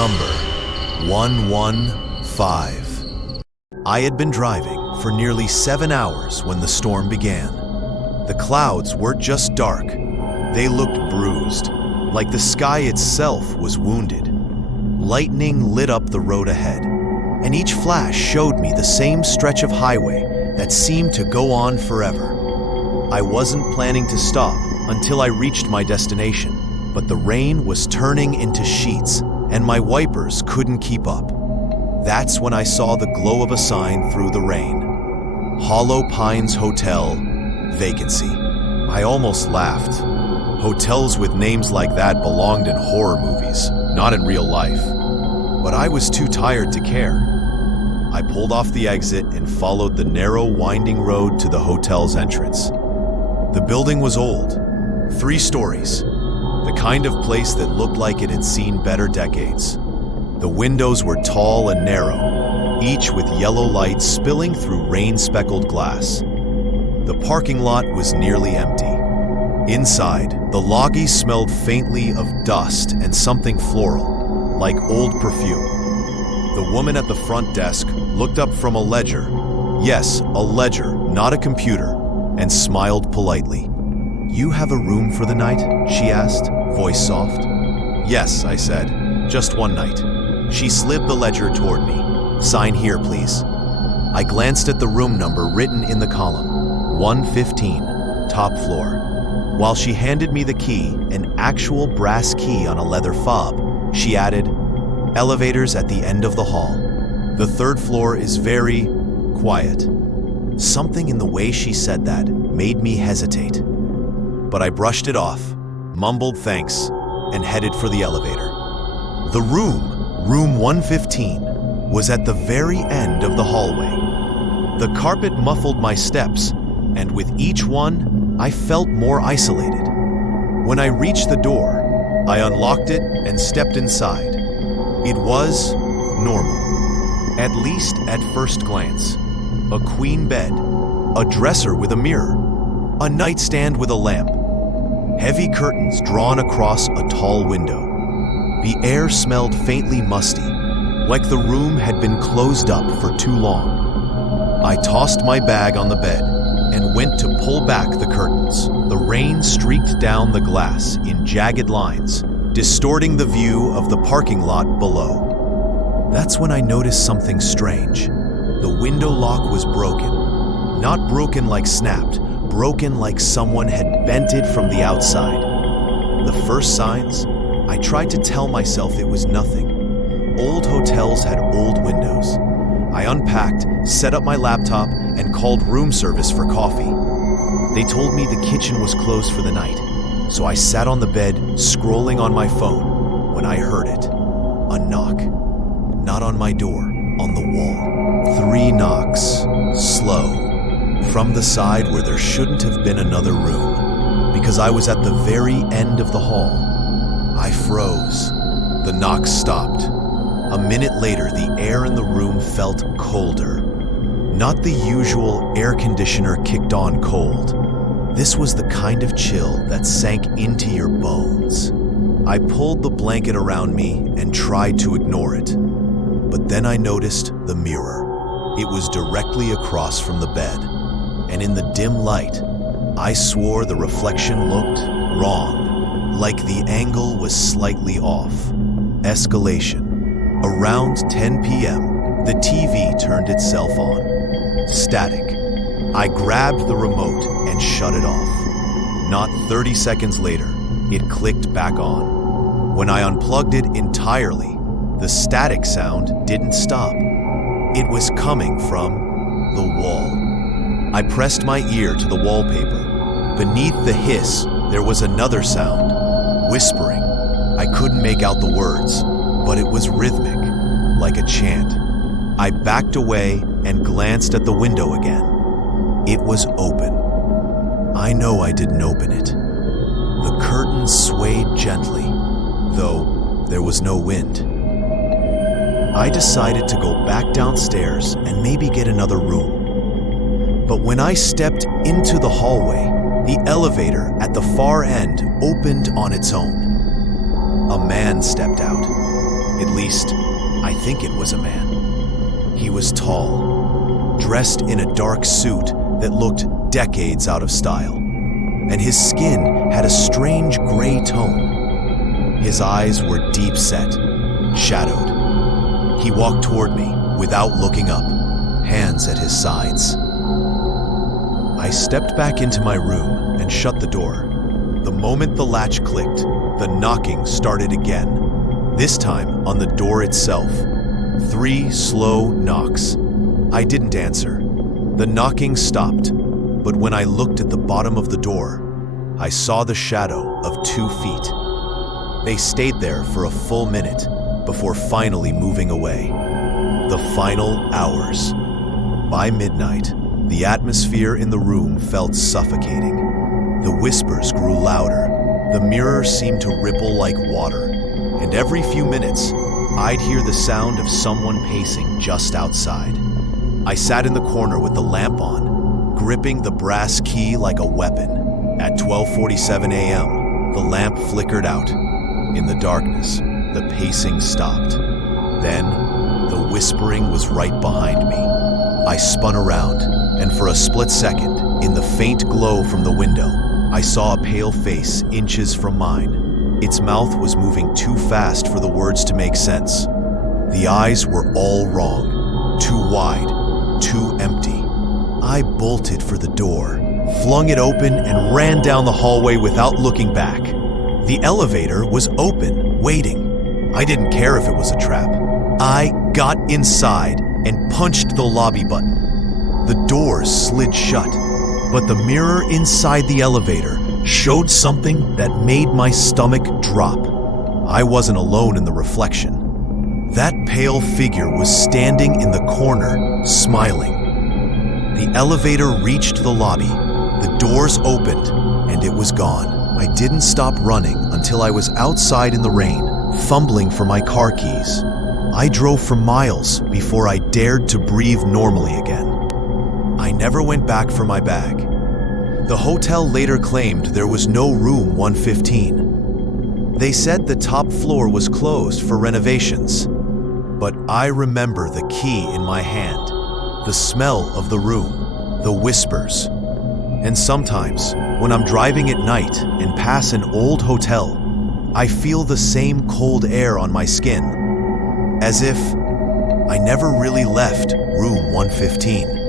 number 115. I had been driving for nearly 7 hours when the storm began. The clouds weren't just dark, they looked bruised, like the sky itself was wounded. Lightning lit up the road ahead, and each flash showed me the same stretch of highway that seemed to go on forever. I wasn't planning to stop until I reached my destination, but the rain was turning into sheets, and my wipers couldn't keep up. That's when I saw the glow of a sign through the rain. Hollow Pines Hotel, vacancy. I almost laughed. Hotels with names like that belonged in horror movies, not in real life. But I was too tired to care. I pulled off the exit and followed the narrow, winding road to the hotel's entrance. The building was old, 3 stories, the kind of place that looked like it had seen better decades. The windows were tall and narrow, each with yellow light spilling through rain-speckled glass. The parking lot was nearly empty. Inside, the lobby smelled faintly of dust and something floral, like old perfume. The woman at the front desk looked up from a ledger, yes, a ledger, not a computer, and smiled politely. "You have a room for the night?" she asked, voice soft. "Yes," I said, "just one night." She slid the ledger toward me. "Sign here, please." I glanced at the room number written in the column, 115, top floor. While she handed me the key, an actual brass key on a leather fob, she added, "Elevators at the end of the hall. The 3rd floor is very quiet." Something in the way she said that made me hesitate. But I brushed it off, mumbled thanks, and headed for the elevator. The room 115, was at the very end of the hallway. The carpet muffled my steps, and with each one, I felt more isolated. When I reached the door, I unlocked it and stepped inside. It was normal, at least at first glance. A queen bed, a dresser with a mirror, a nightstand with a lamp, heavy curtains drawn across a tall window. The air smelled faintly musty, like the room had been closed up for too long. I tossed my bag on the bed and went to pull back the curtains. The rain streaked down the glass in jagged lines, distorting the view of the parking lot below. That's when I noticed something strange. The window lock was broken. Not broken like snapped, broken like someone had bent it from the outside. The first signs, I tried to tell myself it was nothing. Old hotels had old windows. I unpacked, set up my laptop, and called room service for coffee. They told me the kitchen was closed for the night, so I sat on the bed, scrolling on my phone, when I heard it. A knock. Not on my door, on the wall. 3 knocks, slow, from the side where there shouldn't have been another room, because I was at the very end of the hall. I froze. The knocks stopped. A minute later, the air in the room felt colder. Not the usual air conditioner kicked on cold. This was the kind of chill that sank into your bones. I pulled the blanket around me and tried to ignore it. But then I noticed the mirror. It was directly across from the bed, and in the dim light, I swore the reflection looked wrong, like the angle was slightly off. Escalation. Around 10 p.m., the TV turned itself on. Static. I grabbed the remote and shut it off. Not 30 seconds later, it clicked back on. When I unplugged it entirely, the static sound didn't stop. It was coming from the wall. I pressed my ear to the wallpaper. Beneath the hiss, there was another sound, whispering. I couldn't make out the words, but it was rhythmic, like a chant. I backed away and glanced at the window again. It was open. I know I didn't open it. The curtains swayed gently, though there was no wind. I decided to go back downstairs and maybe get another room. But when I stepped into the hallway, the elevator at the far end opened on its own. A man stepped out. At least, I think it was a man. He was tall, dressed in a dark suit that looked decades out of style, and his skin had a strange gray tone. His eyes were deep-set, shadowed. He walked toward me without looking up, hands at his sides. I stepped back into my room and shut the door. The moment the latch clicked, the knocking started again, this time on the door itself. 3 slow knocks. I didn't answer. The knocking stopped, but when I looked at the bottom of the door, I saw the shadow of 2 feet. They stayed there for a full minute before finally moving away. The final hours. By midnight, the atmosphere in the room felt suffocating. The whispers grew louder. The mirror seemed to ripple like water. And every few minutes, I'd hear the sound of someone pacing just outside. I sat in the corner with the lamp on, gripping the brass key like a weapon. At 12:47 a.m., the lamp flickered out. In the darkness, the pacing stopped. Then, the whispering was right behind me. I spun around, and for a split second, in the faint glow from the window, I saw a pale face inches from mine. Its mouth was moving too fast for the words to make sense. The eyes were all wrong, too wide, too empty. I bolted for the door, flung it open, and ran down the hallway without looking back. The elevator was open, waiting. I didn't care if it was a trap. I got inside and punched the lobby button. The doors slid shut, but the mirror inside the elevator showed something that made my stomach drop. I wasn't alone in the reflection. That pale figure was standing in the corner, smiling. The elevator reached the lobby, the doors opened, and it was gone. I didn't stop running until I was outside in the rain, fumbling for my car keys. I drove for miles before I dared to breathe normally again. I never went back for my bag. The hotel later claimed there was no room 115. They said the top floor was closed for renovations. But I remember the key in my hand, the smell of the room, the whispers. And sometimes, when I'm driving at night and pass an old hotel, I feel the same cold air on my skin, as if I never really left room 115.